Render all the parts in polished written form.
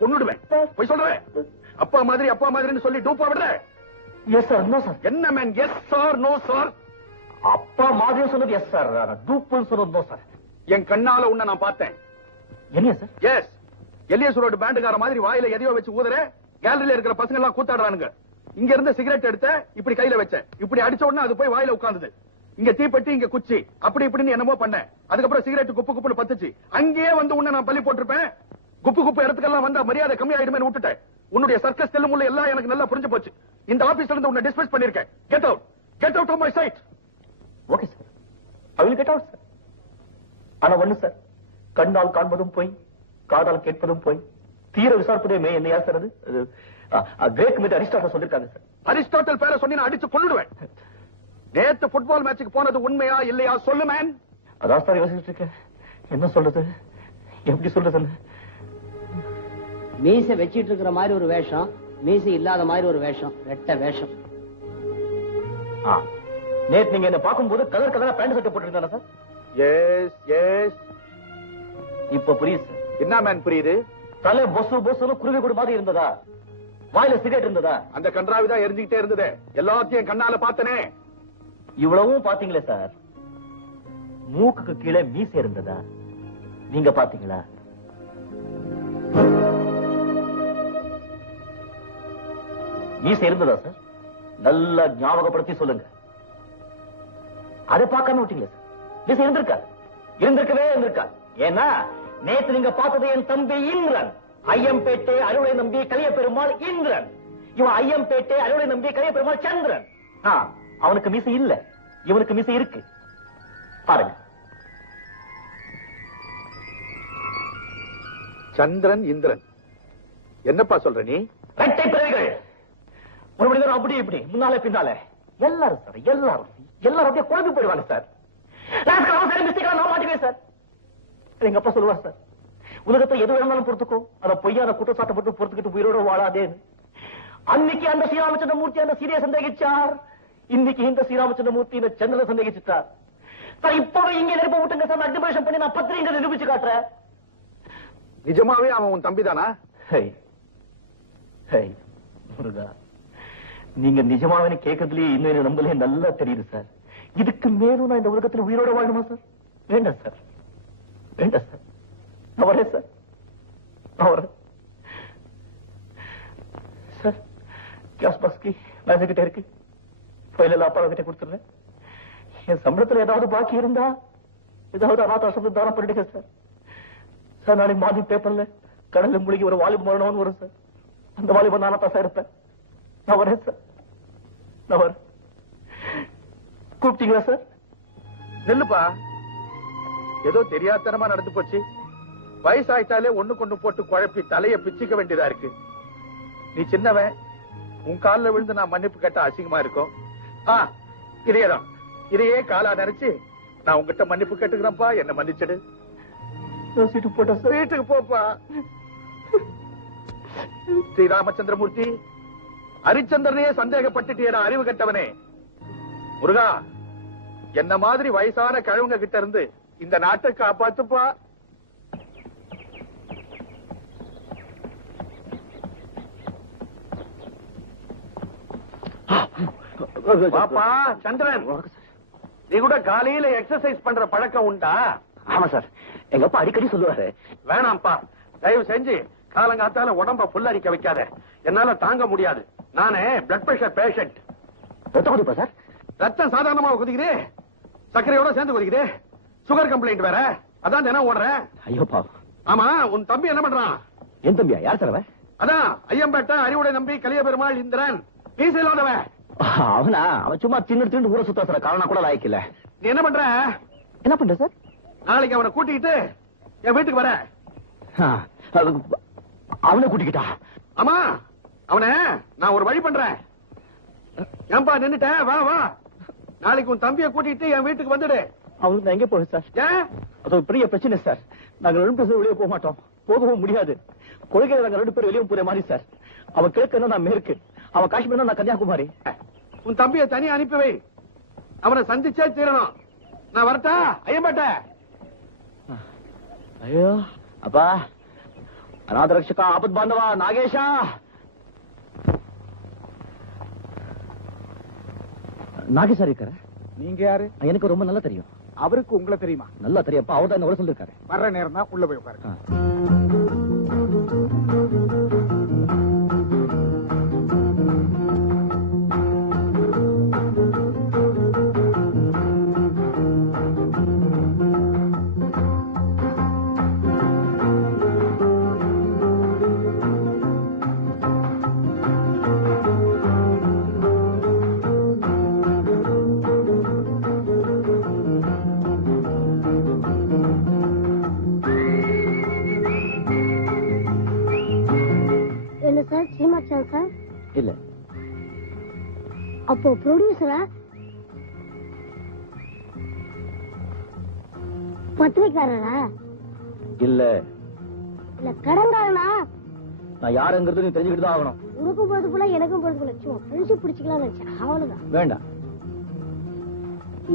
கொன்னுடுவேன். போய் சொல்றேன். அப்பா மாதிரின்னு சொல்லி டூப்பா விடுற. Yes sir. No sir. என்ன man yes sir no sir? அப்பா மாதிரி சொன்னது எஸ் சார், டூப்புன்னு சொன்னது நோ சார். என் கண்ணால உன்னை நான் பார்த்தேன். என்ன சார்? எஸ். எலியஸ் ரோடு பேண்டுக்கார மாதிரி வாயில எதையோ வச்சு ஊதுற. கேலரியில இருக்கிற பசங்க எல்லாம் கூத்தாடுறானுங்க. இங்க இருந்து சிகரெட் எடுத்த, இப்படி கையில வச்ச, இப்படி அடிச்ச உடனே அது போய் வாயில உட்கார்ந்தது. இங்க தீப்பெட்டி, இங்க குச்சி, அப்படி இப்படின்னு என்னமோ பண்ண. அதுக்கப்புறம் சிகரெட் குப்பு குப்புன்னு பத்துச்சு. அங்கேயே வந்து உன்னை நான் பள்ளி போட்டிருப்பேன். குப்பு இடத்துக்கெல்லாம் வந்தா மரியாதை கம்மி ஆயிடுமே விட்டுட்டேன். உன்னுடைய சர்க்கஸ் தெல்லுமுள்ள எல்லாம் எனக்கு நல்லா புரிஞ்சு போச்சு. இந்த ஆபீஸ்ல இருந்து உன்னை டிஸ்மிஸ் பண்ணிருக்கேன். Get out of my sight. Okay sir, I will get out sir. ஆனா ஒண்ணு சார், கண்ணால் காண்பதும் போய், காதால் கேட்பதும் போய், தீர விசாரிப்பதே மே என்ன யார் சார்? அது கிரேக் மீது அரிஸ்டாட்டல் சொல்லிருக்காங்க சார். அரிஸ்டாட்டல் பேரை சொல்லி நான் அடிச்சு கொள்ளுடுவேன். நேத்து ஃபுட்பால் மேட்சுக்கு போனது உண்மையா இல்லையா சொல்லு மேன். அதான் சார் யோசிச்சுட்டு இருக்கேன். என்ன சொல்றது, எப்படி சொல்றதுன்னு. மீசை வச்சிட்டு இருக்கிற மாதிரி ஒரு வேஷம், மீசை இல்லாத மாதிரி ஒரு வேஷம், ரெட்ட வேஷம். நேத்து நீங்க என்ன பார்க்கும்போது கலர் கலரா பேண்ட் சட்டை போட்டுருந்தானே சார்? S S. இப்ப புரியுது சார். என்ன மேன் புரியுது? தலை பொசு குருவி கூட மாதிரி இருந்ததா? வாயில சிகரெட் இருந்ததா? அந்த கன்றாவிதான் எரிஞ்சுக்கிட்டே இருந்தது. எல்லாத்தையும் கண்ணால பார்த்தனே. இவ்வளவும் பாத்தீங்களே சார். மூக்குக்கு கீழே மீசை இருந்ததா? நீங்க பாத்தீங்களா? மீசை இருந்ததா சார்? நல்லா ஞாபகப்படுத்தி சொல்லுங்க. அதை பார்க்காம விட்டீங்களே சார். மீசை இருந்திருக்கவே இருந்திருக்கா. ஏன்னா நேத்து நீங்க பார்த்தது என் தம்பி இந்திரன். ஐயம்பேட்டை அறுவடை நம்பி கலிய பெருமாள் இந்திரன். இவன் ஐயம்பேட்டை அறுவடை நம்பி கலிய பெருமாள் சந்திரன். அவனுக்கு மீசை இல்ல, இவனுக்கு மீசை இருக்கு. பாருங்க. சந்திரன் இந்திரன் என்னப்பா சொல்ற நீ? ரெட்டை பிறவிகள். ஒரு மனிதர் அப்படி இப்படி முன்னாலே பின்னாலே எல்லாரும் சார், எல்லாரும் அப்படியே குழம்பு போயிடுவாங்க சார். நான் மாட்டுவேன் சார். எங்க அப்பா சொல்லுவார் சார், உலகத்தை எது வேணாலும் பொறுத்துக்கோ, அதை பொய்யான குற்றச்சாட்டை போட்டு பொறுத்துக்கிட்டு உயிரோட வாழாதே. அன்னைக்கு அந்த ஸ்ரீராமச்சந்திர மூர்த்தி அந்த சீதையை சந்தேகிச்சார். இன்னைக்கு இந்த ஸ்ரீராமச்சந்திர மூர்த்தி இந்த சந்திரனை சந்தேகிச்சுட்டார். இப்பவே இங்க நெருப்ப விட்டுங்க சார். அக்னிபரேஷன் பண்ணி நான் பத்திரிகை நிரூபிச்சு காட்டுறேன். நிஜமாவே அவன் உன் தம்பி தானா? முருகா, நீங்க நிஜமாவே கேட்கறதுலயே இன்னும் நம்பலே நல்லா தெரியுது சார். இதுக்கு மேலும் நான் இந்த உலகத்தில் உயிரோட வாழணுமா சார்? வேண்டாம் சார், வேண்டாம் சார். அவரே சார், அவரே சார். கேஸ் பாக்ஸ்க்கு மேஜர் கிட்ட இருக்கு. ஃபைல் எல்லாம் அப்பா கிட்ட கொடுத்துடுறேன். என் சம்பளத்துல ஏதாவது பாக்கி இருந்தா ஏதாவது அநாதாசிரமத்துக்கு தானம் பண்ணிடுங்க சார். சார் நாளைக்கு மாதிரி பேப்பர்ல கடல்ல மூழ்கி ஒரு வாலிப மரணம்னு வரும் சார். அந்த வாலிபன் நானா தான் சார் இருப்பேன். நான் வரேன் சார், நான் வரேன். கூப்பிட்டீங்களா சார்? நெல்லுப்பா, ஏதோ தெரியாதனமா நடந்து போச்சு. வயசாயிட்டாலே ஒண்ணு கொண்டு போட்டு குழப்பி தலைய பிச்சுக்க வேண்டியதா இருக்கு. நீ சின்னவன், உன் காலில் விழுந்து நான் மன்னிப்பு கேட்ட அசிங்கமா இருக்கும். இதேதான், இதையே காலா நினைச்சு நான் உங்ககிட்ட மன்னிப்பு கேட்டுக்கிறேன்ப்பா. என்ன மன்னிச்சிடு. வீட்டுக்கு போப்பா. ஸ்ரீராமச்சந்திரமூர்த்தி, ஹரிச்சந்திரனையே சந்தேகப்பட்டுட்டேடா அறிவு கட்டவனே. முருகா, என்ன மாதிரி வயசான கிழவங்க கிட்ட இருந்து இந்த நாட்டை காப்பாத்துப்பா. பாப்பா சந்திரன், நீ கூட காலையில எக்ஸசைஸ் பண்ற பழக்கம் உண்டா? ஆமா சார், எங்க அப்பா அடிக்கடி சொல்லுவாரு. வேணாம்ப்பா, தயவு செஞ்சு காலங்காத்தால உடம்ப புல்லரிக்க வைக்காத. என்னால தாங்க முடியாது. நானே பிளட் பிரஷர் பேஷண்ட். ரத்தம் கொதிப்பா சார்? ரத்தம் சாதாரணமா கொதிக்குது, சர்க்கரையோட சேர்ந்து கொதிக்குது. சுகர் கம்ப்ளைண்ட் வேற, அதான் தினம் ஓடுறேன். ஐயோ பாவம். ஆமா, உன் தம்பி என்ன பண்றான்? என் தம்பியா? யார் சார் அவன்? அதான் ஐயம்பேட்டை அறிவுடை நம்பி கலிய பெருமாள் இந்திரன். மீசை இல்லாதவன். அவனா? அவன் சும்மா தின்னு ஊரை சுத்தா சார். காரணம் கூட லாய்க்கல. நீ என்ன பண்ற? என்ன பண்ற சார்? நாளைக்கு அவனை கூட்டிக்கிட்டு என் வீட்டுக்கு வர. அவனை கூட்டிக்கிட்டா? ஆமா, அவனை நான் ஒரு வழி பண்றேன். ஏன்பா நின்னுட்ட? வா வா, நாளைக்கு உன் தம்பியை கூட்டிட்டு என் வீட்டுக்கு வந்துடு. அவனுக்கு நான் எங்க போகுது சார்? ஏன்? அது ஒரு பெரிய பிரச்சனை சார். நாங்க 2 பேரும் வெளியே போக மாட்டோம், போகவும் முடியாது. கொள்கையில நாங்க 2 பேரும் வெளியே போற மாதிரி சார். அவன் கிழக்கு, நான் மேற்கு. அவன் காஷ்மீர், நான் கன்னியாகுமரி. உன் தம்பியை தனி அனுப்பி வை. அவனை சந்திச்சே தீரணும். நான் வரட்டா ஐயம்பேட்டை? ஐயோ அப்பா, ಅನಾಥ ರಕ್ಷಕ ಆಪತ್ ಬಾಂಧವ ನಾಗೇಶ. நாகேஷ் இருக்காரு. நீங்க யாரு? எனக்கு ரொம்ப நல்லா தெரியும். அவருக்கு உங்களை தெரியுமா? நல்லா தெரியும்ப்பா. அவர் தான் சொல்லிருக்காரு. வர்ற நேரம் தான், உள்ள போய் உட்காருங்க. இல்ல. அப்போ ப்ரொடியூசரா? பத்திரிக்காரரா? இல்ல. இல்ல கடன்காரனா? நான் யாருங்கிறது நீ தெரிஞ்சுக்கிட்டு தான் ஆகணும். உனக்கும் பொழுதுக்குள்ள எனக்கும் பொழுதுக்குள்ள சும்மா ஃப்ரெண்ட்ஷிப் பிடிச்சிக்கலாம்னு நினைச்சேன். அவ்வளவுதான். வேண்டாம்.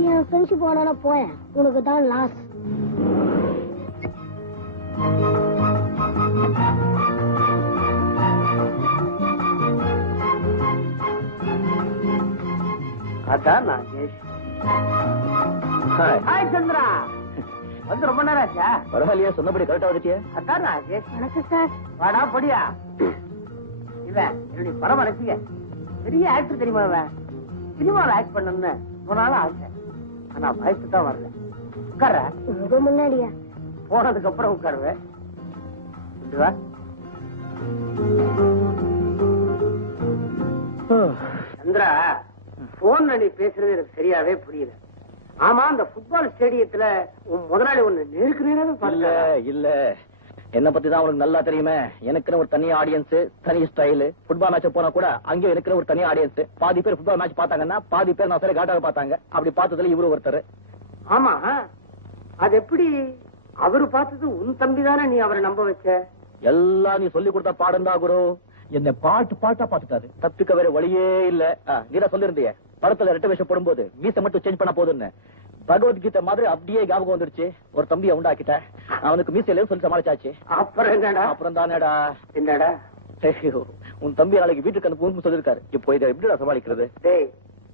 என் ஃப்ரெண்ட்ஷிப் போனா போயேன், உனக்கு தான் லாஸ். அதான் நாகேஷ். ஹாய் சந்திரா. வந்து ரொம்ப நேரம் ஆச்சா? பரவாயில்லையா, சொன்னபடி கரெக்டா வந்துட்டியா? அதான் நாகேஷ். வணக்கம் சார். வாடா படியா. இவன் என்னுடைய பரம ரசிக. பெரிய ஆக்டர் தெரியுமா இவன்? சினிமாவில் ஆக்ட் பண்ணணும்னு ரொம்ப நாள் ஆசை. ஆனா வயசு தான் வரல. உட்கார. உங்க முன்னாடியா? போனதுக்கு அப்புறம் உட்காருவேன். சந்திரா, போன்ல நீ பேசுறது எனக்கு சரியாவே புரியல. ஆமா, அந்த ஃபுட்பால் ஸ்டேடியத்துல உன் முதலாளி ஒண்ணு நேருக்கு நேராக இல்ல இல்ல, என்ன பத்தி தான் உனக்கு நல்லா தெரியுமே. எனக்குன்னு ஒரு தனி ஆடியன்ஸ், தனி ஸ்டைல். ஃபுட்பால் மேட்ச் போனா கூட அங்கே எனக்கு ஒரு தனி ஆடியன்ஸ். பாதி பேர் ஃபுட்பால் மேட்ச் பார்த்தாங்கன்னா பாதி பேர் நான் சரி காட்டாக பார்த்தாங்க. அப்படி பார்த்ததுல இவரு ஒருத்தர். ஆமா, அது எப்படி? அவரு பார்த்தது உன் தம்பி தானே, நீ அவரை நம்ப வச்ச? எல்லாம் நீ சொல்லி கொடுத்த பாடம் தான் குரு. என்ன பாட்டா பார்த்துட்டாரு. தப்பிக்க வேற வழியே இல்ல. நீதான் சொல்லிருந்திய படத்துல ரெட்ட வேஷம் போடும்போது மீசை மட்டும் சேஞ்ச் பண்ண போதுன்னு. பகவத்கீதை மாதிரி அப்படியே ஞாபகம் வந்துருச்சு. ஒரு தம்பியை உண்டாக்கிட்டேன். அவனுக்கு மீசையில சொல்லி சமாளிச்சாச்சு. அப்புறம் என்னடா? அப்புறம் தானேடா. என்னடா? உன் தம்பி நாளைக்கு வீட்டுக்கு அனுப்புன்னு சொல்லிருக்காரு. இப்போ இதை எப்படிடா சமாளிக்கிறது? டேய்,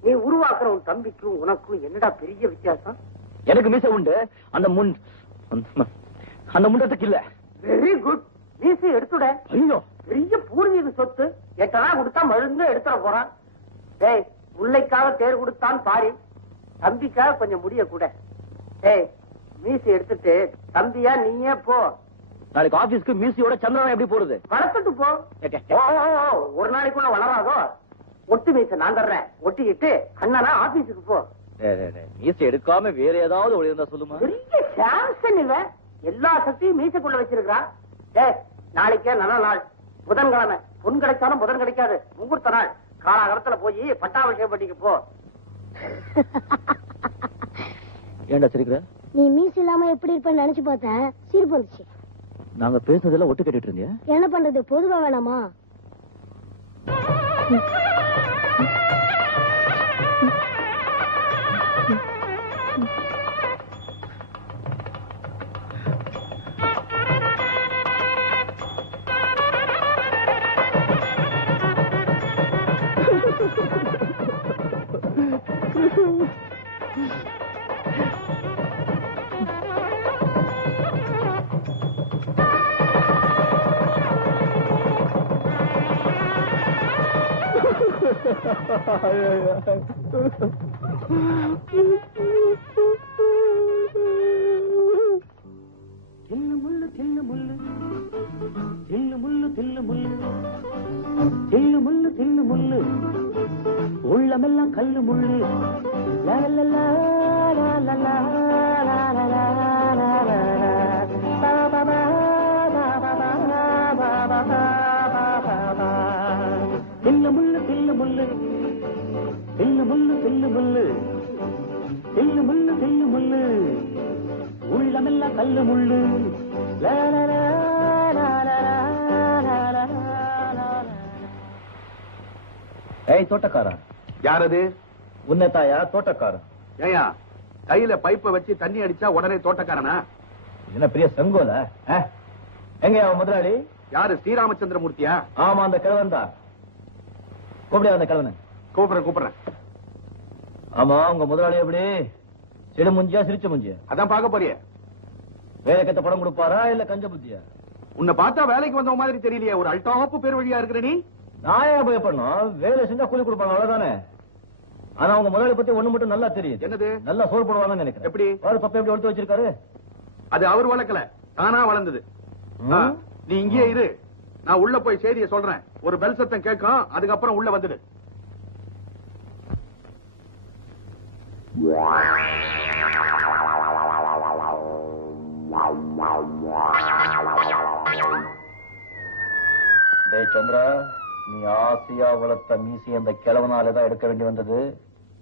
நீ உருவாக்குற உன் தம்பிக்கும் உனக்கும் என்னடா பெரிய வித்தியாசம்? எனக்கு மீசை உண்டு, அந்த முண்டத்துக்கு இல்ல. Very good. மீசை எடுத்துட. ஐயோ, பெரிய பூர்வீக சொத்து. 8 நாள் கொடுத்தா மழுந்து எடுத்துட போறான். டேய், முல்லைக்காக தேர் கொடுத்தான் பாரி, தம்பிக்காக கொஞ்சம் முடிய கூட. டேய், மீசை எடுத்துட்டு தம்பியா நீயே போ. நாளைக்கு ஆபீஸ்க்கு மீசியோட சந்திரன் எப்படி போறது? வளர்த்துட்டு போ. ஒரு நாளைக்குள்ள வளராதோ? ஒட்டு மீசை நான் தர்றேன், ஒட்டிக்கிட்டு கண்ணனா ஆபீஸுக்கு போ. மீசை எடுக்காம வேற ஏதாவது ஒளி இருந்தா சொல்லுமா? பெரிய சாம்சன் இவன். எல்லா சக்தியும் மீசைக்குள்ள வச்சிருக்கான். டேய், நாளைக்கே நல்ல நாள், புதன்கிழமை. பொன் கிடைச்சாலும் புதன் கிடைக்காது, முகூர்த்த நாள். காலாகலத்துல போய் பட்டாபிஷேகம் பண்ணிக்க போ. ஏண்டா சிரிக்கிற? நீ மீஸ் இல்லாம எப்படி இருப்பேன்னு நினைச்சு பார்த்தேன், சிரிப்பு வந்துச்சு. நாங்க பேசுறதெல்லாம் ஒட்டு கேட்டுட்டு இருந்தியா? என்ன பண்றது, பொதுவா வேணாமா? தில்லு முள்ளு தில்லு முள்ளு தில்லு முள்ளு தில்லு முள்ளு தில்லு முள்ளு தில்லு முள்ளு உள்ளமெல்லாம் கல்லு முள்ளு. தில்லு முள்ளு தில்லு முள்ளு தில்லு முள்ளு தில்லு முள்ளு தில்லு முள்ளு தில்லு முள்ளு உள்ளமெல்லாம் கல்லு முள்ளு. ஏய் தோட்டக்காரன். யாரது? உன்னை தாயா தோட்டக்காரன்? ஏயா, கையில பைப்பை வச்சு தண்ணி அடிச்சா உடனே தோட்டக்காரனா? என்ன பெரிய சங்கோல? எங்க அவன் முதலாளி? யாரு ஸ்ரீராமச்சந்திரமூர்த்தியா? ஆமா, அந்த கிழவன் தான். கூப்பிடு அந்த கிழவனை. கூப்பிடுறேன். ஆமா, உங்க முதலாளி எப்படி? சிடு முஞ்சியா சிரிச்ச முஞ்சியா? அதான் பார்க்க போறியே. வேலைக்கத்த படம் கொடுப்பாரா இல்ல கஞ்ச புத்தியா? உன்னை பார்த்தா வேலைக்கு வந்த மாதிரி தெரியலையே. ஒரு அல்டாப்பு பேர் வழியா இருக்கிற நீ. நான் ஏன் பயப்படணும்? வேலை செஞ்சா கூலி கொடுப்பாங்க, அவ்வளவுதானே. ஆனா உங்க முதலாளி பத்தி ஒண்ணு மட்டும் நல்லா தெரியுது. என்னது? நல்லா சோறு போடுவாங்கன்னு நினைக்கிறேன். எப்படி? அவரு பப்ப எப்படி வளர்த்து வச்சிருக்காரு? அது அவர் வளர்க்கல, தானா வளர்ந்தது. நீ இங்கேயே இரு, நான் உள்ள போய் செய்தியை சொல்றேன். ஒரு பெல் சத்தம் கேட்கும், அதுக்கப்புறம் உள்ள வந்துடு. சந்திரா, நீ ஆசையா வளர்த்த மீசி அந்த கிழவனாலதான் எடுக்க வேண்டி வந்தது.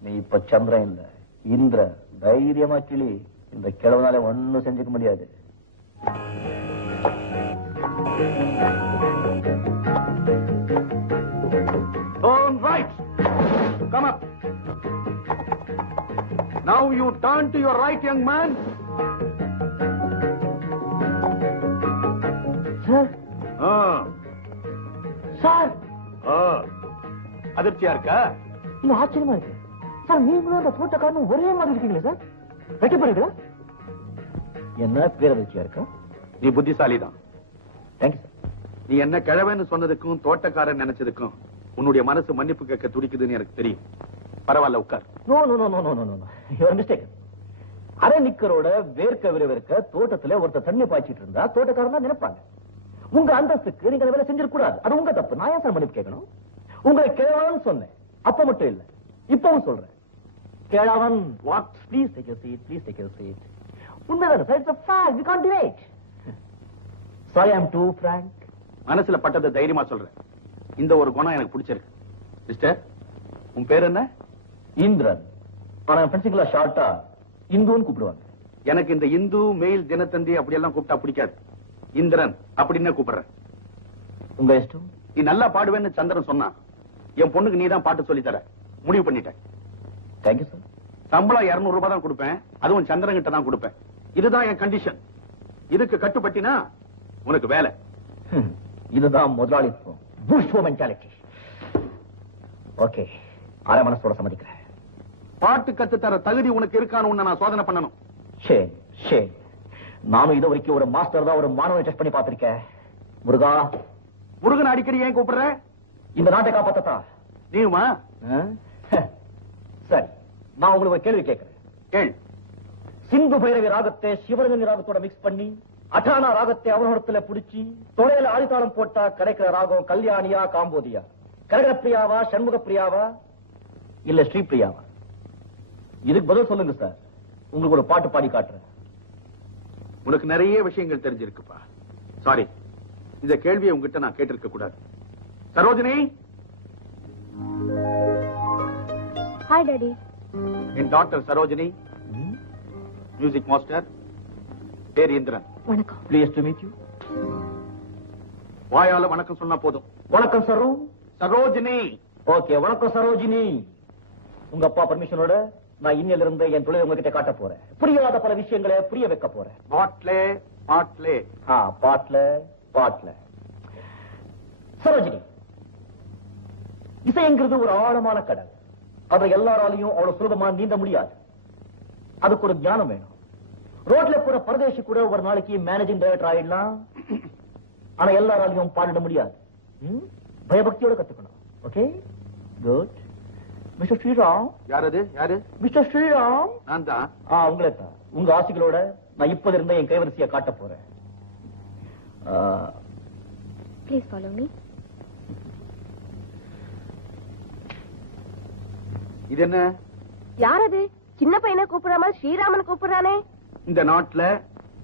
நீ இப்ப சந்திரன் இல்ல, இந்திர. தைரியமா கிளி, இந்த கிழவனால ஒண்ணும் செஞ்சுக்க முடியாது. Turn right. Come up. Now you turn to your right, young man. Sir, sir, அதிர்ச்சியா இருக்கா? இல்ல ஆச்சரியமா இருக்கு சார். நீங்களும் அந்த தோட்டக்காரனும் ஒரே மாதிரி இருக்கீங்களா சார்? வெட்டி போறீங்களா? என்ன பேரதிர்ச்சியா இருக்கா? நீ புத்திசாலி தான். Thank you sir. நீ என்ன கிழவன்னு சொன்னதுக்கும் தோட்டக்காரன் நினைச்சதுக்கும் உன்னுடைய மனசு மன்னிப்பு கேட்க துடிக்குதுன்னு எனக்கு தெரியும். பரவாயில்ல, உட்கார். No no no no no no no, your mistake. அரை நிக்கரோட வேர்க்க விறுவிறுக்க தோட்டத்துல ஒருத்தர் தண்ணி பாய்ச்சிட்டு இருந்தா தோட்டக்காரன் தான் நினைப்பாங்க. உங்க அந்தஸ்துக்கு நீங்க வேலை செஞ்சிருக்க கூடாது. அது உங்க தப்பு. நான் ஏன் சார் மன்னிப்பு கேட்கணும்? உங்களை கிழவன் சொன்னேன், அப்ப மட்டும் இல்ல, இப்பவும் சொல்றேன். கிழவன். What? Please take your seat. Please take your seat. உண்மைதான் sir. It's a fact. We can't debate. Sorry, I'm too frank. மனசுல பட்டதை தைரியமா சொல்றேன். இந்த ஒரு குணம் எனக்கு பிடிச்சிருக்கு. சிஸ்டர், உன் பேர் என்ன? இந்திரன். ஆனா ஃப்ரெண்ட்ஸுங்களா ஷார்ட்டா இந்துன்னு கூப்பிடுவாங்க. எனக்கு இந்த இந்து மெயில் தினத்தந்தி அப்படி எல்லாம் கூப்பிட்டா பிடிக்காது. இந்திரன் அப்படின்னு கூப்பிடுறேன். உங்க இஷ்டம். நீ நல்லா பாடுவேன்னு சந்திரன் சொன்னா, என் பொண்ணுக்கு நீ தான் பாட்டு சொல்லி தர முடிவு பண்ணிட்டேன். Thank you sir. சம்பளம் 200 ரூபாய் தான் கொடுப்பேன், அதுவும் சந்திரன் கிட்ட தான் கொடுப்பேன். இதுதான் என் கண்டிஷன். இதுக்கு கட்டுப்பட்டினா உனக்கு வேலை. இதுதான் முதலாளித்துவம், பூர்ஷ்வா மென்டாலிட்டி. ஓகே, அரை மனசோட சம்மதிக்கிறேன். பாட்டு கத்து தர தகுதி உனக்கு இருக்கான்னு உன்னை நான் சோதனை பண்ணணும். சரி சரி, நானும் இது வரைக்கும் ஒரு மாஸ்டர் தான் ஒரு மாணவனை டெஸ்ட் பண்ணி பார்த்திருக்கேன். முருகா. முருகன் அடிக்கடி ஏன் கூப்பிடுற? இந்த நாட்டை காப்பாத்தா நீயுமா? சரி, நான் உங்களுக்கு ஒரு கேள்வி கேட்கிறேன். கேள். சிந்து பைரவி ராகத்தை சிவரஞ்சனி ராகத்தோட மிக்ஸ் பண்ணி அட்டானா ராகத்தை அவனோடத்துல புடிச்சு தொலைல ஆதித்தாளம் போட்டா கிடைக்கிற ராகம் கல்யாணியா காம்போதியா? கரகர பிரியாவா, சண்முக பிரியாவா, இல்ல ஸ்ரீபிரியாவா? இதுக்கு பதில் சொல்லுங்க சார். உங்களுக்கு ஒரு பாட்டு பாடி காட்டுறேன். உனக்கு நிறைய விஷயங்கள் தெரிஞ்சிருக்குப்பா. சாரி, இந்த கேள்வியை உங்ககிட்ட நான் கேட்டிருக்க கூடாது. சரோஜினி. Hi daddy. என் டாக்டர் சரோஜினி, மியூசிக் மாஸ்டர், பேர் இந்திரன். வணக்கம். Please to meet you. வாயால வணக்கம் சொன்னா போதும். வணக்கம் சரோ. சரோஜினி. ஓகே, வணக்கம் சரோஜினி. உங்க அப்பா பர்மிஷனோட நான் இன்னில இருந்து என் தொழிலை உங்ககிட்ட காட்ட போறேன். புரியாத பல விஷயங்களை புரிய வைக்க போறேன். பாட்லே பாட்லே. பாட்ல பாட்ல. சரோஜினி, இசைங்கிறது ஒரு ஆழமான கடல். அதை எல்லாராலையும் அவ்வளவு சுலபமா நீந்த முடியாது. அதுக்கு ஒரு ஞானம் வேணும். ரோட்ல போற பரதேசி கூட ஒரு நாளைக்கு மேனேஜிங் டைரக்டர் ஆயிடலாம். ஆனா எல்லாராலையும் பாடிட முடியாது. பயபக்தியோட கத்துக்கணும். Okay, good. மிஸ்டர் ஸ்ரீராம். யாரது? யாரு? மிஸ்டர் ஸ்ரீராம். நான் தான். உங்களே தான். உங்க ஆசைகளோட நான் இப்போது இருந்த என் கைவரிசையை காட்ட போறேன். Please follow me. இது என்ன? யார் அது? சின்ன பையனை கூப்பிடுற மாதிரி ஸ்ரீராமன் கூப்பிடுறானே. இந்த நாட்டுல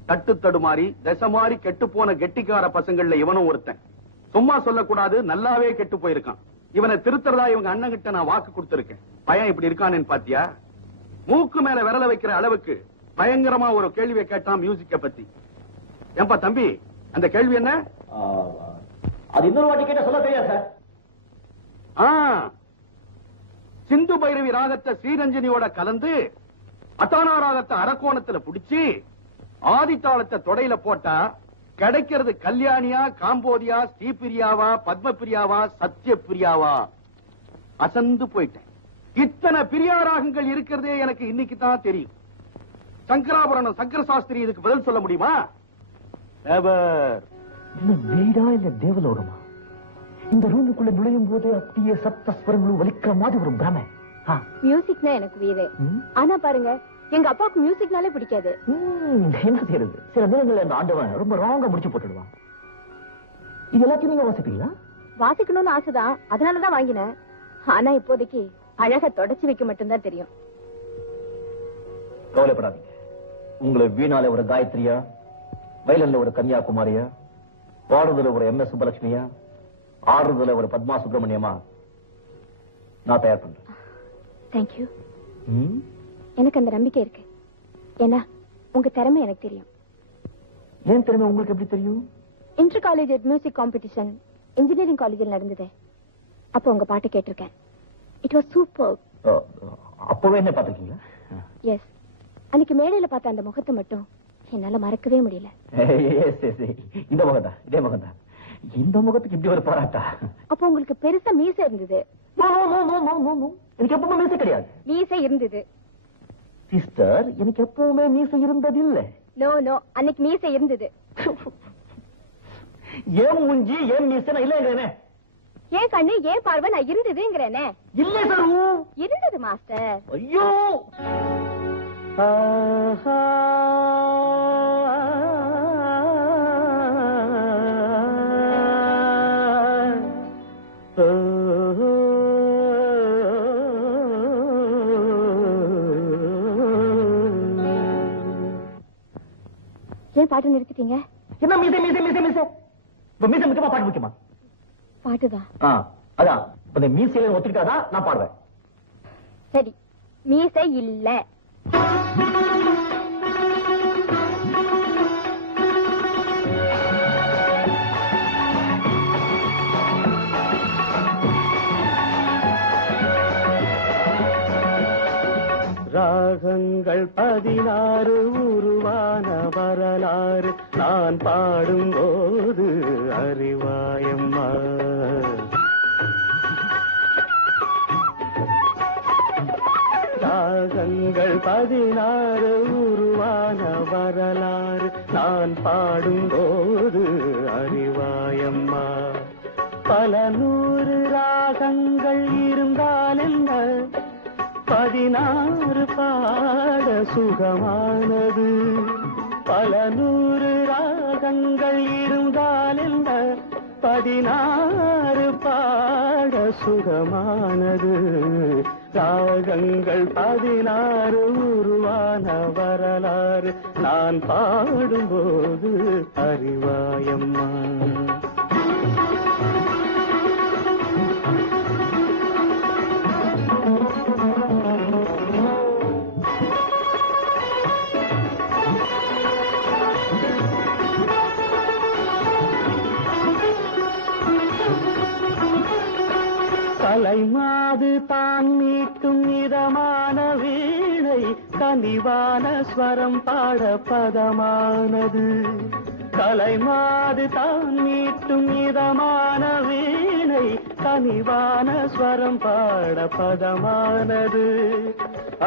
தட்டு தடுமாறி தசமாரி கெட்டு போன கெட்டிக்கார பசங்கள்ல இவனும் ஒருத்தன். சும்மா சொல்லக்கூடாது, நல்லாவே கெட்டு போயிருக்கான். இவனை திருத்தறதா இவங்க அண்ணன் கிட்ட நான் வாக்கு கொடுத்திருக்கேன். பையன் இப்படி இருக்கானேன்னு பாத்தியா? மூக்கு மேல விரல வைக்கிற அளவுக்கு பயங்கரமா ஒரு கேள்வியை கேட்டான் மியூசிக்க பத்தி. ஏன்பா தம்பி, அந்த கேள்வி என்ன? அது இன்னொரு வாட்டி கேட்ட சொல்ல தெரியாது சார். சிந்து பைரவி ராகத்தை ஸ்ரீரஞ்சனியோட கலந்து அத்தானா ராகத்தை அரக்கோணத்துல புடிச்சு ஆதித்தாளத்தை தொடையில போட்டா கிடைக்கிறது கல்யாணியா, காம்போதியா, ஸ்ரீபிரியாவா, பத்மபிரியாவா, சத்யபிரியாவா? அசந்து போயிட்டேன். இத்தனை பிரியாராகங்கள் இருக்கிறதே எனக்கு இன்னைக்கு தான் தெரியும். சங்கராபுரணம் சங்கர சாஸ்திரி இதுக்கு பதில் சொல்ல முடியுமா? வீடா இல்ல தேவலோகமா? இந்த ரூமுக்குள்ள நுழையும் போது அப்படியே சப்தஸ்வரங்களும் வலிக்கிற மாதிரி ஒரு பிரமை. மியூசிக்னா எனக்கு வீரே. ஆனா பாருங்க, எங்க அப்பாவுக்கு மியூசிக்னாலே பிடிக்காது. என்ன செய்யறது? சில நேரங்கள்ல அந்த ஆண்டவன் ரொம்ப ராங்கா முடிச்சு போட்டுடுவான். இது எல்லாத்தையும் நீங்க வாசிப்பீங்களா? வாசிக்கணும்னு ஆசைதான், அதனாலதான் வாங்கினேன். ஆனா இப்போதைக்கு அழகா தொடச்சு வைக்க மட்டும்தான் தெரியும். கவலைப்படாதீங்க. உங்களை வீணால ஒரு காயத்ரியா, வயலன்ல ஒரு கன்னியாகுமாரியா, பாடுதல ஒரு MS சுப்பலட்சுமியா, ஆடுறதுல ஒரு பத்மா சுப்பிரமணியமா நான் தயார் பண்றேன். தேங்க்யூ. எனக்கு அந்த நம்பிக்கை இருக்கு. ஏன்னா உங்க திறமை எனக்கு தெரியும். ஏன் திறமை உங்களுக்கு எப்படி தெரியும்? Inter college music competition engineering காலேஜில் நடந்தது. அப்போ உங்க பாட்டு கேட்டிருக்கேன். It was super. அப்பவே என்ன பாத்துருக்கீங்க? எஸ். அன்னைக்கு மேடையில பார்த்த அந்த முகத்தை மட்டும் என்னால மறக்கவே முடியல. இந்த முகம்தான், இதே முகம்தான். இந்த முகத்துக்கு இப்படி ஒரு பாராட்டா? அப்போ உங்களுக்கு பெருசா மீசை இருந்தது. எனக்கு எப்பவுமே மீசை கிடையாது. மீசை இருந்தது சிஸ்டர், எனக்கு எப்பவுமே மீசை இருந்தது இல்ல. நோ நோ, அன்னைக்கு மீசை இருந்தது. ஏன் மூஞ்சி ஏன் மீசை நான் இல்லைங்கிறேனே. ஏன் கண்ணு ஏன் பார்வை நான் இருந்ததுங்கிறேனே. இல்ல சார், இருந்தது மாஸ்டர். ஐயோ ஏன் பாட்டு நிறுத்திட்டீங்க? என்ன மீசை மீசை மீசை மீசை? இப்ப மீசை முக்கியமா பாட்டு முக்கியமா? பாட்டுதான். அதான் இப்ப இந்த மீசையில ஒத்துக்கிட்டாதான் நான் பாடுவேன். சரி, மீசை இல்ல. ராகங்கள் 16 உருவான வரலாறு நான் பாடும்போது அறிவாயம்மா. ராகங்கள் 16 உருவான வரலாறு நான் பாடும்போது அறிவாயம்மா. பல 100 ராகங்கள் இருந்தால் என்ன, 16 பாட சுகமானது. பல 100 ராகங்கள் இருந்தால் என்ன, 16 பாட சுகமானது. ராகங்கள் 16 உருவான வரலாறு நான் பாடும்போது அறிவாயம்மா. கலைமாது தான் மீட்டும் இதமான வீணை, கனிவான ஸ்வரம் பாட பதமானது. கலைமாது தான் மீட்டும் இதமான வீணை, கனிவான ஸ்வரம் பாட பதமானது.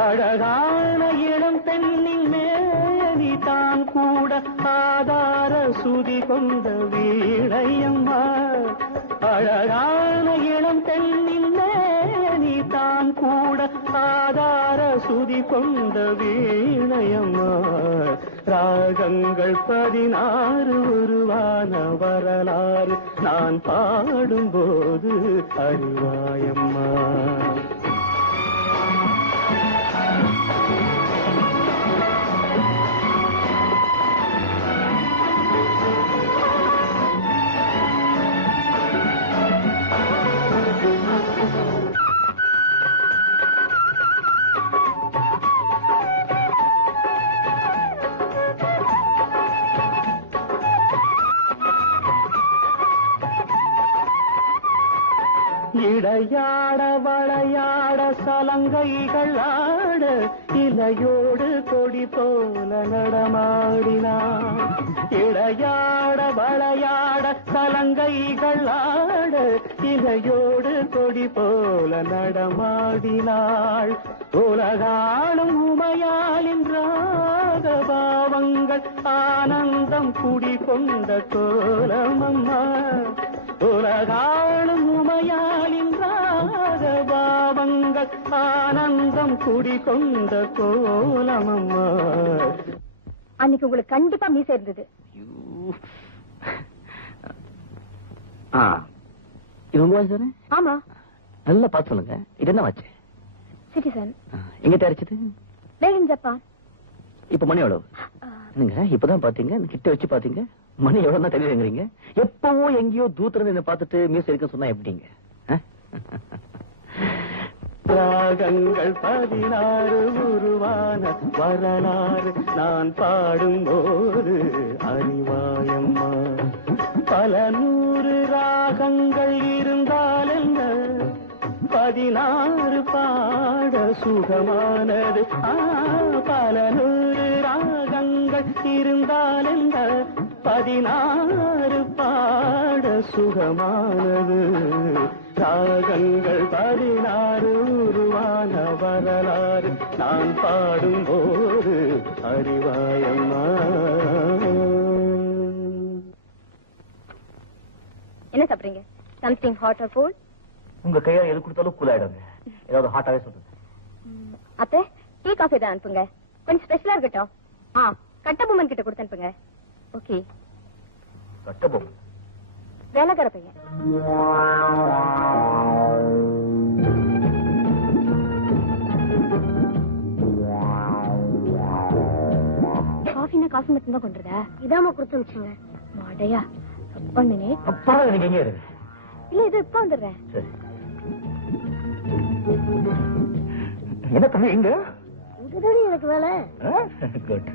அழகான இளம் பெண்ணின் மேனி தான் கூட ஆதார சுதி கொண்ட வீணையம்மா. அழகான இளம் பெண்ணின் மேனி தான் கூட ஆதார சுதி கொண்ட வீணையம்மா. ராகங்கள் 16 உருவான வரலாறு நான் பாடும்போது அறிவாயம்மா. இடையாட வளையாட சலங்கைகள் ஆட, இலையோடு கொடி போல நடமாடினாள். இடையாட வளையாட சலங்கைகள் ஆட இலையோடு கொடி போல நடமாடினாள். உலகாளும் உமையாளின் ராகபாவங்கள் ஆனந்தம் குடிகொண்ட கோலமம்மா. உலகாளும் உமையாளின் ராகபாவங்கள் ஆனந்தம் குடிகொண்ட கோலமம்மா. அன்னைக்கு உங்களுக்கு கண்டிப்பா மீசை இருந்தது. இது உங்க வாட்ச் தானே? ஆமா. நல்லா பார்த்து சொல்லுங்க, இது என்ன வாட்ச்? சிட்டிசன். எங்க தயாரிச்சது? Made in Japan. இப்ப மணி எவ்வளவு? நீங்க இப்பதான் பாத்தீங்க, கிட்ட வச்சு பாத்தீங்க, மணி எவ்வளவு தான் தெரியுங்கிறீங்க. எப்பவோ எங்கேயோ தூத்துல என்ன பார்த்துட்டு மியூஸ் இருக்குன்னு சொன்னா எப்படிங்க? ராகங்கள் 16 உருவான வரலாறு நான் பாடும்போது அறிவாயம்மா. பல 100 ராகங்கள் இருந்தால் என்ன, 16 பாட சுகமானது. பல 100 ராகங்கள் இருந்தால் என்ன, 16 பாட சுகமானது. ராகங்கள் 16 உருவான வரலாறு நான் பாடும்போது அறிவாயம்மா. என்ன சாப்பிடுறீங்க? Something hot or cold? உங்க கையால எது கொடுத்தாலும் கூல் ஆயிடுங்க. ஏதாவது ஹாட்டாவே சொல்லுங்க. அத்தை, டீ காஃபி தான் அனுப்புங்க. கொஞ்சம் ஸ்பெஷலா இருக்கட்டும். கட்ட பொம்மன் கிட்ட கொடுத்து அனுப்புங்க. ஓகே. கட்ட பொம்மன்? வேலைக்கார பையன். காஃபினா காஃபி மட்டும் தான் கொண்டுறதா? இதாம கொடுத்து அனுப்பிச்சுங்க. மாடையா, 1 minute. பரவாயில்ல, நீங்க எங்க இருங்க. இல்ல, இது இப்ப வந்துடுறேன். சரி. என்ன தம்பி இங்க? இதுதானே எனக்கு வேலை. குட்.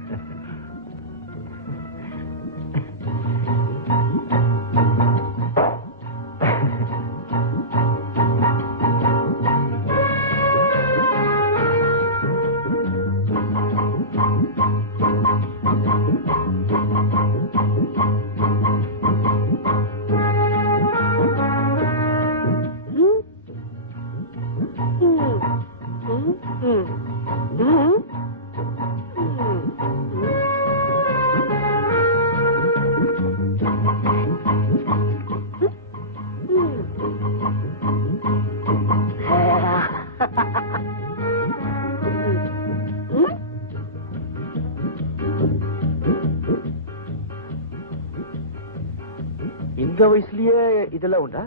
இந்த வயசுலயே இதெல்லாம் உண்டா?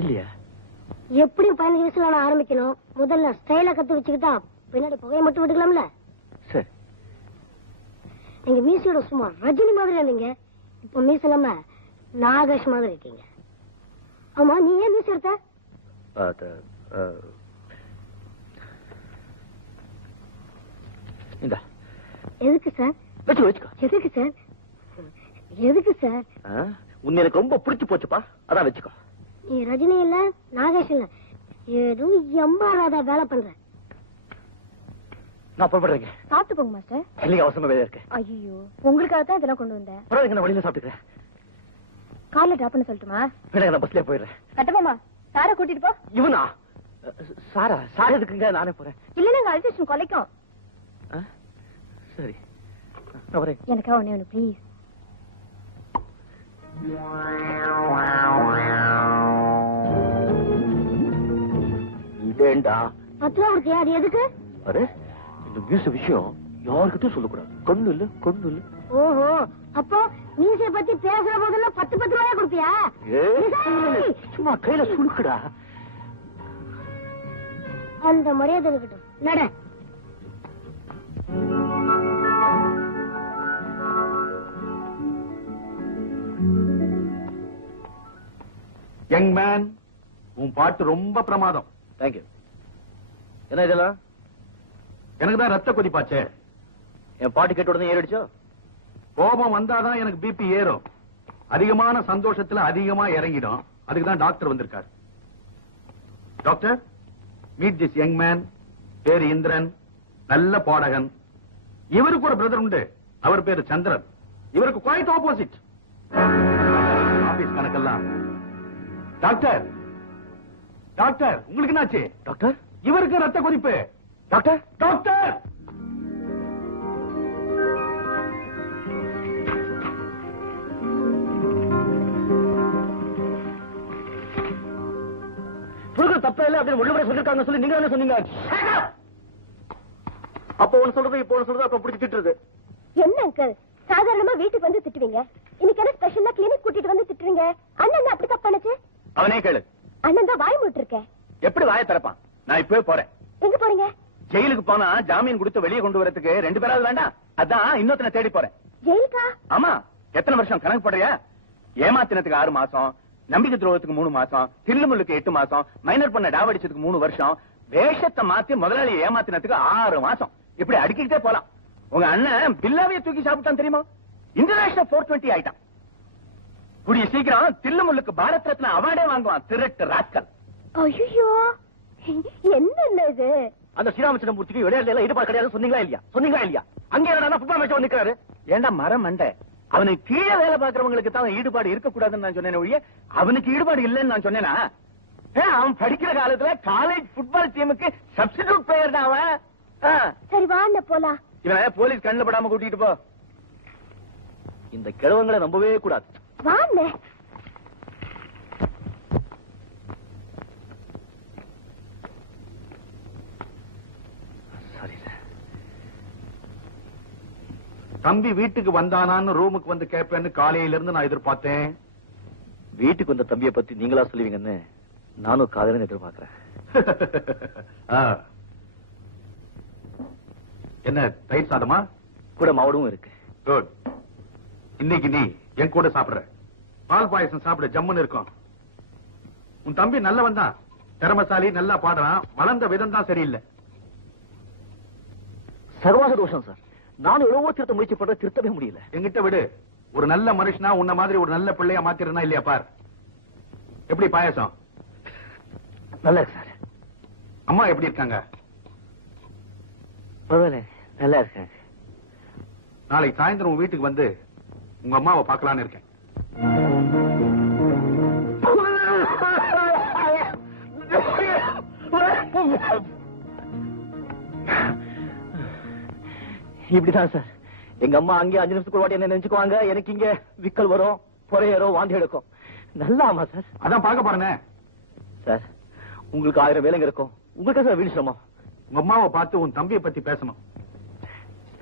இல்லையா? எப்படி 15 வயசுல நான் ஆரம்பிக்கணும். முதல்ல ஸ்டைல கத்து வச்சுக்கிட்டா பின்னாடி புகையை மட்டும் விட்டுக்கலாம்ல. சரி. நீங்க மீசையோட சும்மா ரஜினி மாதிரி இருந்தீங்க. இப்ப மீச இல்லாம நாகேஷ் மாதிரி இருக்கீங்க. ஆமா, நீ ஏன் மீசை எடுத்த? இந்த எதுக்கு சார்? வச்சுக்கோ. எதுக்கு சார்? எதுக்கு சார்? உன்னை எனக்கு ரொம்ப பிடிச்சு போச்சுப்பா, அதான் வச்சுக்கோ. நீ ரஜினி இல்ல, நாகேஷ் இல்ல, ஏதோ எம்பாராதா வேலை பண்ற. நான் புறப்படுறேங்க. சாப்பிட்டு போங்க மாஸ்டர். இல்லைங்க, அவசரமா வேலையா இருக்கு. ஐயோ, உங்களுக்காக தான் இதெல்லாம் கொண்டு வந்தேன். பரவாயில்லைங்க, நான் வழியில சாப்பிட்டுக்கிறேன். கார்ல டிராப் பண்ண சொல்லட்டுமா? வேணாங்க, நான் பஸ்லயே போயிடுறேன். கட்டமாமா, சாரை கூட்டிட்டு போ. இவனா? சாரா எதுக்குங்க? நானே போறேன். இல்ல, நாங்க அல்சேஷன் கொலைக்கும். சரி, நான் வரேன். எனக்கா ஒண்ணு ப்ளீஸ். இதேண்டா 10 ரூபா கொடுத்தியா? அது எதுக்கு? அரே, இந்த மியூசிக் விஷயம் யாருக்கிட்டும் சொல்லக்கூடாது. கொண்டு இல்ல. ஓஹோ, அப்போ மீசைய பத்தி பேசுற போதெல்லாம் 10 ரூபாயா கொடுப்பியா? சும்மா கையில சுழுக்குடா. அந்த மரியாதை இருக்கட்டும். நட. யங் மேன், உன் பாட்டு ரொம்ப பிரமாதம். தேங்க்யூ. என்ன இதெல்லாம்? எனக்கு தான் ரத்த கொதிப்பாச்சே. என் பாட்டு கேட்ட உடனே ஏறிடுச்சோ? கோபம் வந்தாதான் எனக்கு பிபி ஏறும். அதிகமான சந்தோஷத்துல அதிகமா இறங்கிடும். அதுக்கு தான் டாக்டர் வந்திருக்கார். Doctor, meet this young man. பேரு இந்திரன், நல்ல பாடகன். இவருக்கு ஒரு பிரதர் உண்டு, அவர் பேரு சந்திரன். இவருக்கு குவைட் ஆப்போசிட். ஆபீஸ் கணக்கெல்லாம். டாக்டர் டாக்டர் உங்களுக்கு என்னாச்சு? டாக்டர், இவருக்கு ரத்த கொதிப்பு. டாக்டர், டாக்டர் புழுக்கள் தப்பா இல்ல அப்படின்னு உள்ளவரை சொல்லிருக்காங்க சொல்லி நீங்க என்ன சொன்னீங்க? அப்போ ஒன்னு சொல்றது இப்போ ஒன்னு சொல்றது அப்ப பிடிச்சி திட்டுறது. என்ன அங்கிள், சாதாரணமா வீட்டுக்கு வந்து திட்டுவீங்க, இன்னைக்கு என்ன ஸ்பெஷலா கிளினிக் கூட்டிட்டு வந்து திட்டுறீங்க? அண்ணன் அப்படி தப்பு பண்ணுச்சு? அவனே கேளு. அண்ணன் தான் வாய் மூட்டு இருக்கேன். எப்படி வாயை திறப்பான்? நான் இப்பவே போறேன். எங்க போறீங்க? ஜெயிலுக்கு போனா ஜாமீன் கொடுத்து வெளியே கொண்டு வரதுக்கு 2 பேராவது வேண்டாம். அதான் இன்னொருத்தனை தேடி போறேன். ஜெயிலுக்கா? ஆமா. எத்தனை வருஷம் கணக்கு போடுறியா? ஏமாத்தினத்துக்கு 6 மாசம், நம்பிக்கை துரோகத்துக்கு 3 மாசம், தில்லுமுள்ளுக்கு 8 மாசம், மைனர் பண்ண டாவடிச்சதுக்கு 3 வருஷம், வேஷத்தை மாத்தி முதலாளி ஏமாத்தினத்துக்கு 6 மாசம். இப்படி அடுக்கிட்டே போலாம். உங்க அண்ணன் பில்லாவையே தூக்கி சாப்பிட்டான் தெரியுமா? இன்டர்நேஷனல் 420 ஆயிட்டான். கூடிய சீக்கிரம் தில்லுமுள்ளுக்கு பாரத் ரத்னா அவார்டே வாங்குவான். திருட்டு ராஸ்கல். ஐயோ, என்ன இது? அந்த ஸ்ரீராமச்சந்திரன் மூர்த்திக்கு விளையாட்டுல ஈடுபாடு கிடையாது சொன்னீங்களா இல்லையா? சொன்னீங்களா இல்லையா? அங்கே என்னடா ஃபுட்பால் மேட்ச் நிக்கிறாரு. ஏண்டா மரம் மண்டை, அவனுக்கு கீழே வேலை பாக்குறவங்களுக்கு தான் ஈடுபாடு இருக்கக்கூடாதுன்னு நான் சொன்னேன் ஒழிய அவனுக்கு ஈடுபாடு இல்லைன்னு நான் சொன்னேனா? அவன் படிக்கிற காலத்துல காலேஜ் ஃபுட்பால் டீமுக்கு சப்ஸ்டிடியூட் பிளேயர் தான் அவன். சரி வாண்ண போலாம். இவனை போலீஸ் கண்ணுல படாம கூட்டிட்டு போ. இந்த கிழவங்களை நம்பவே கூடாது. வாண்ண. தம்பி வீட்டுக்கு வந்தானான்னு ரூமுக்கு வந்து கேட்பேன்னு காலையில இருந்து நான் எதிர்பார்த்தேன். வீட்டுக்கு வந்த தம்பியை பத்தி நீங்களா சொல்லுவீங்கன்னு நானும் காதலன்னு எதிர்பார்க்கிறேன். என்ன தயிர் சாதமா? கூட மாவடும் இருக்கு. குட். இன்னைக்கு நீ என் கூட சாப்பிடுற. பால் பாயசம் சாப்பிட ஜம்முன்னு இருக்கும். உன் தம்பி நல்லவன் தான், திறமசாலி, நல்லா பாடுறான். வளர்ந்த விதம் தான் சரியில்லை. சகவாச தோஷம் சார். நானும் எவ்வளவோ திருத்த முயற்சி பண்ற, திருத்தவே முடியல. எங்கிட்ட விடு. ஒரு நல்ல மனுஷனா உன்ன மாதிரி ஒரு நல்ல பிள்ளையா மாத்திருந்தா இல்லையா பார். எப்படி பாயசம்? நல்லா இருக்கு சார். அம்மா எப்படி இருக்காங்க? பரவாயில்ல, நல்லா இருக்கேன். நாளைக்கு சாயந்தரம் உன் வீட்டுக்கு வந்து உங்க அம்மாவை பார்க்கலான்னு இருக்கேன். இப்படிதான் சார். எங்க அம்மா அங்கே 5 நிமிஷத்துக்கு வாட்டி என்ன நினைச்சுக்குவாங்க. எனக்கு இங்க விக்கல் வரும், புறையேறும், வாந்தி எடுக்கும். நல்லா ஆமா சார். அதான் பார்க்க போறேனே. சார் உங்களுக்கு 1000 வேலைங்க இருக்கும். உங்களுக்கு சார் வீடு சிரமம். உங்க அம்மாவை பார்த்து உன் தம்பியை பத்தி பேசணும்.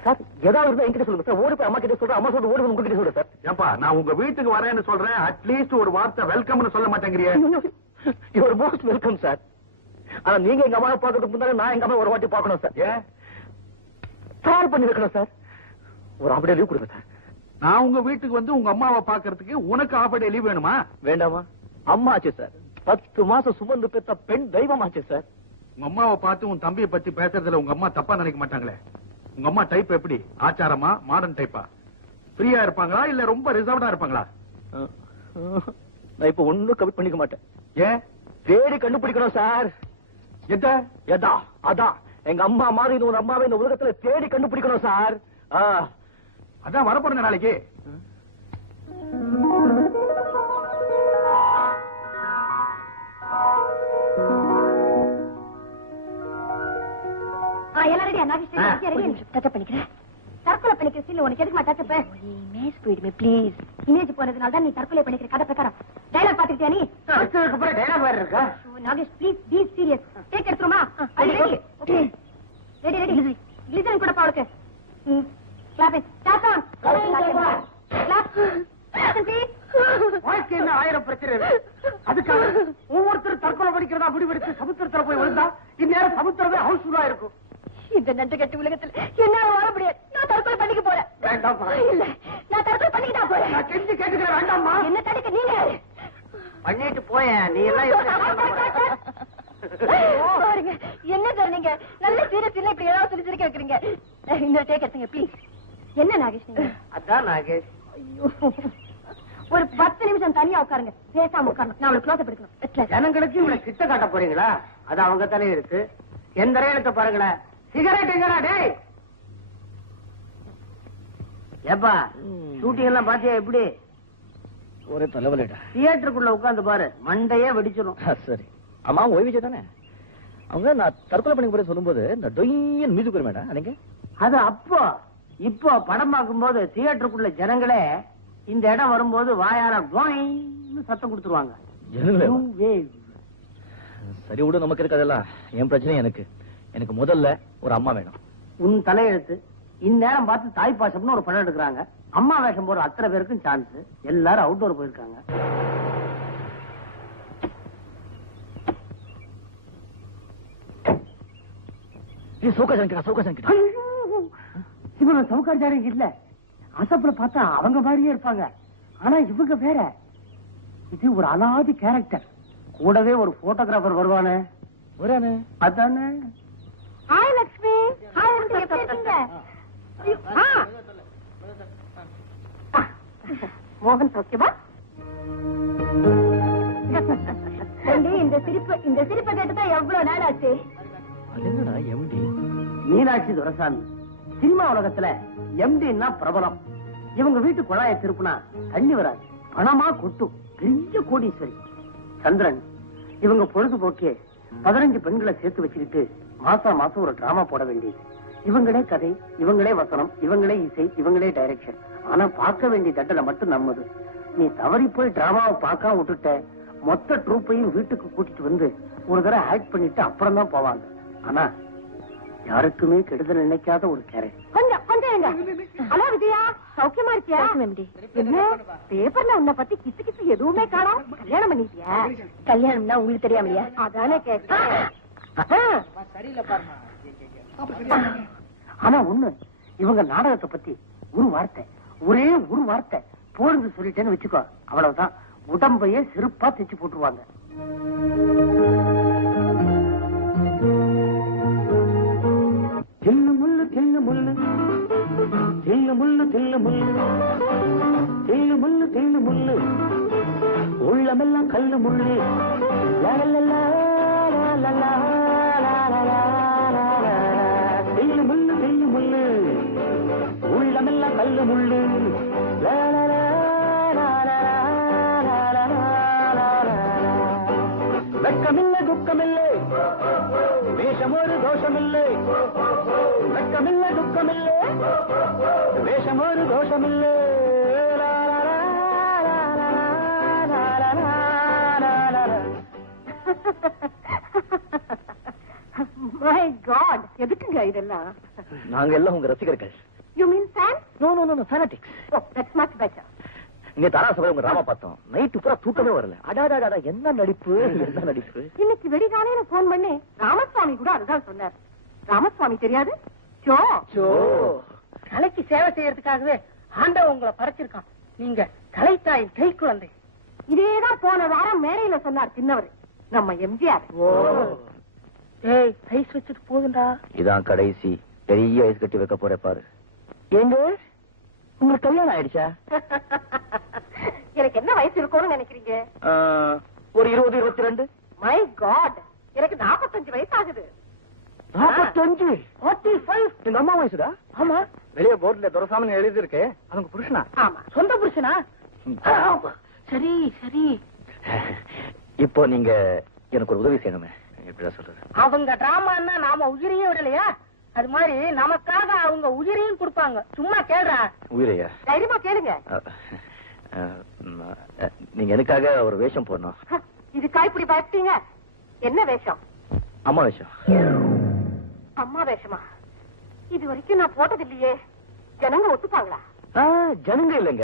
சார் ஏதாவது இருந்தா என்கிட்ட சொல்லுங்க சார். ஓடி போய் அம்மா கிட்ட சொல்றேன், அம்மா சொல்லிட்டு ஓடி உங்ககிட்ட சொல்றேன் சார். ஏப்பா நான் உங்க வீட்டுக்கு வரேன்னு சொல்றேன், அட்லீஸ்ட் ஒரு வார்த்தை வெல்கம்னு சொல்ல மாட்டேங்கிறியே. Your most welcome sir. ஆனா நீங்க எங்க அம்மாவை பார்க்கறதுக்கு முன்னாடி நான் எங்க அம்மா ஒரு வாட்டி பார்க்கணும் சார். ஏன்? கால் பண்ணி வைக்கணும் சார். ஒரு அப்படியே லீவ் கொடுங்க சார். நான் உங்க வீட்டுக்கு வந்து உங்க அம்மாவை பாக்குறதுக்கு உனக்கு ஆஃப் டே லீவ் வேணுமா? வேண்டாமா? அம்மா ஆச்சு சார். 10 மாசம் சுமந்து பெத்த பெண் தெய்வம் ஆச்சு சார். உங்க அம்மாவை பார்த்து உன் தம்பியை பத்தி பேசுறதுல உங்க அம்மா தப்பா நினைக்க மாட்டாங்களே? உங்க அம்மா டைப் எப்படி? ஆச்சாரமா, மாடர்ன் டைப்பா? ஃப்ரீயா இருப்பாங்களா இல்ல ரொம்ப ரிசர்வ்டா இருப்பாங்களா? நான் இப்ப ஒண்ணும் கமிட் பண்ணிக்க மாட்டேன். ஏன்? தேடி கண்டுபிடிக்கணும் சார். எதா அதான் எங்க அம்மா மாதிரி ஒரு அம்மாவை இந்த உலகத்துல தேடி கண்டுபிடிக்கணும் சார். அதான் வரப்போறேங்க நாளைக்கு. தற்கொலை பண்ணிக்கிற சீன் உனக்கு எதுக்கு டச்சப்? இமேஜ் போயிடுமே ப்ளீஸ். இமேஜ் போனதுனால தான் நீ தற்கொலை பண்ணிக்கிற கதை பிரகாரம். டைலாக் பாத்துக்கிட்டியா நீ? டைலாக் வேற இருக்கா? Nagesh please be serious. Take எடுத்துருமா? Ready ready ready. கிளிசரின் கூட பாவுக்கு. Clap it. Start on. Clap. வாழ்க்கை என்ன 1000 பிரச்சனை இருக்கு. அதுக்காக ஒவ்வொருத்தரும் தற்கொலை படிக்கிறதா முடிவெடுத்து சமுத்திரத்துல போய் விழுந்தா இந்நேரம் சமுத்திரமே ஹவுஸ்ஃபுல்லா இருக்கும். இந்த நண்டு கட்டு உலகத்தில் என்னால வாழ முடியாது. நான் தற்கொலை பண்ணிக்க போறேன். வேண்டாம்மா. இல்ல, நான் தற்கொலை பண்ணிக்கிட்டா போறேன். நான் கெஞ்சி கேட்டுக்கிறேன். வேண்டாம்மா. என்ன தடுக்க நீங்க யாரு? பண்ணிட்டு போய நீ எல்லாம் பாருங்க, என்ன சார் நீங்க நல்ல சீரியஸ் இல்ல இப்படி ஏதாவது சொல்லி சிரிக்க வைக்கிறீங்க. இன்னொரு டேக் எடுத்துங்க ப்ளீஸ். என்ன நாகேஷ் நீங்க? அதான் நாகேஷ். ஐயோ, ஒரு 10 நிமிஷம் தனியா உட்காருங்க. பேசாம உட்காரணும். நான் அவளை க்ளோஸ் எடுக்கணும். ஜனங்களுக்கு இவனை கிட்ட காட்ட போறீங்களா? அது அவங்க தானே இருக்கு. எந்த ரேலத்தை பாருங்களேன். சிகரெட் எங்கடா டேய்? ஏப்பா ஷூட்டிங் எல்லாம் பாத்தியா எப்படி? ஒரே தலைவலிடா. தியேட்டருக்குள்ள உட்கார்ந்து பாரு, மண்டையே வெடிச்சிடும். சரி. அம்மா ஓய்வு தானே? அவங்க நான் தற்கொலை பண்ணி போய் சொல்லும்போது இந்த டொய்யன் மியூசிக் வரும் மேடம். நீங்க அது அப்போ இப்போ படம் பார்க்கும்போது தியேட்டருக்குள்ள ஜனங்களே இந்த இடம் வரும்போது வாயார டொய்ன்னு சத்தம் கொடுத்துருவாங்க. சரி விடு, நமக்கு இருக்கதெல்லாம் என் பிரச்சனை. எனக்கு முதல்ல ஒரு அம்மா வேணும். உன் தலையெழுத்து. இந்நேரம் பார்த்து தாய் பாசம்னு ஒரு படம் எடுக்கிறாங்க. அம்மா வேஷம் போற அத்தனை பேருக்கும் சான்ஸ். எல்லாரும் அவுட்டோர் போயிருக்காங்க. இவங்க சவுகார்ஜாரங்க இல்ல. அசப்புல பார்த்தா அவங்க மாதிரியே இருப்பாங்க. ஆனா இவங்க வேற. இது ஒரு அலாதி கேரக்டர். கூடவே ஒரு போட்டோகிராஃபர் வருவானே. அதானே. ஹாய் லட்சுமி. ஹாய் எப்படி இருக்கீங்க? மோகன் சௌக்கியமா? இந்த சிரிப்பை கேட்டுதான் எவ்வளவு நாள் ஆச்சு. மீனாட்சி துரைசாமி சினிமா உலகத்துல எம்டின்னா பிரபலம். இவங்க வீட்டு குழாயை திருப்புனா தண்ணி வராது, பணமா கொட்டும். பெரிய கோடீஸ்வரி. சந்திரன் இவங்க பொழுதுபோக்கே 15 பெண்களை சேர்த்து வச்சுக்கிட்டு மாசம் மாசம் ஒரு டிராமா போட வேண்டியது. இவங்களே கதை, இவங்களே வசனம், இவங்களே இசை, இவங்களே டைரக்ஷன். ஆனா பார்க்க வேண்டிய தண்டனை மட்டும் நம்மது. நீ தவறி போய் டிராமாவை பார்க்காம விட்டுட்ட, மொத்த ட்ரூப்பையும் வீட்டுக்கு கூட்டிட்டு வந்து ஒரு தடவை ஆக்ட் பண்ணிட்டு அப்புறம் தான் போவாங்க. ஆனா யாருக்குமே கெடுதல் நினைக்காத ஒரு கேரக்டர். கொஞ்சம் ஹலோ விஜயா, சௌக்கியமா இருக்கியா? என்ன பேப்பர்ல உன்னை பத்தி கிசு எதுவுமே காணோம். கல்யாணம் பண்ணிட்டியா? கல்யாணம்னா உங்களுக்கு தெரியாமலையா? அதானே கேட்டேன். ஆனா ஒண்ணு, இவங்க நாடகத்தை பத்தி ஒரே ஒரு வார்த்தை போடுறது சொல்லிட்டேன்னு வச்சுக்கோ, அவ்வளவுதான். உடம்பையே சிறப்பா தைச்சு போட்டுருவாங்க. தில்லு முள்ளு தில்லு முள்ளு தில்லு முள்ளு தில்லு முள்ளு தில்லு முள்ளு தில்லு முள்ளு உள்ளமெல்லாம் கல்லு முள்ளு. தில்லு முள்ளு தில்லு முள்ளு உள்ளமெல்லாம் கல்லு முள்ளு. வெட்கமில்லை துக்கமில்லை, வேஷம் ஒரு தோஷமில்லை. வெட்கமில்லை துக்கமில்லை, வேஷம் ஒரு தோஷமில்லை. மை காட், எதுக்குங்க இதெல்லாம்? நாங்க எல்லாம் உங்க ரசிகர்கள். You mean fan? No no no fanatics. Oh, that's much better. இங்க தாராசபை உங்க டிராமா பார்த்தோம். நைட்டு பூரா தூக்கமே வரல. அடாடா என்ன நடிப்பு, என்ன நடிப்பு. இன்னைக்கு வெடிகாலையில போன் பண்ணி ராமசுவாமி கூட அதுதான் சொன்னார். ராமசுவாமி தெரியாது? கலைக்கு சேவை செய்யறதுக்காகவே ஆண்டவன் உங்களை படைச்சிருக்கான். நீங்க கலைத்தாயின் கை குழந்தை. இதேதான் போன வாரம் மேடையில சொன்னார் சின்னவர், நம்ம எம்ஜிஆர். ஏய், ஐஸ் வச்சுட்டு போகுண்டா. இதான் கடைசி பெரிய ஐஸ் கட்டி வைக்க போற பாரு. எங்க உங்களுக்கு கல்யாணம் ஆயிடுச்சா? எனக்கு என்ன வயசு இருக்கும்னு நினைக்கிறீங்க? ஒரு 20 22. மை காட், எனக்கு 45 வயசு ஆகுது. 45? 45? எங்க அம்மா வயசுடா? ஆமா. வெளியே போர்ட்ல துரைசாமி எழுதி இருக்கு. அவங்க புருஷனா? ஆமா, சொந்த புருஷனா? சரி சரி. இப்போ நீங்க எனக்கு ஒரு உதவி செய்யணுமே. எப்படிதான் சொல்றது? அவங்க டிராமான்னா நாம உயிரையும் விடலையா, அது மாதிரி நமக்காக அவங்க உயிரையும் கொடுப்பாங்க. சும்மா கேளுடா. உயிரையா? தைரியமா கேளுங்க. நீங்க எனக்காக ஒரு வேஷம் போடணும். இதுக்கா இப்படி பயப்பட்டீங்க? என்ன வேஷம்? அம்மா வேஷம். அம்மா வேஷமா? இது வரைக்கும் நான் போட்டது இல்லையே. ஜனங்க ஒத்துப்பாங்களா? ஜனங்க இல்லைங்க,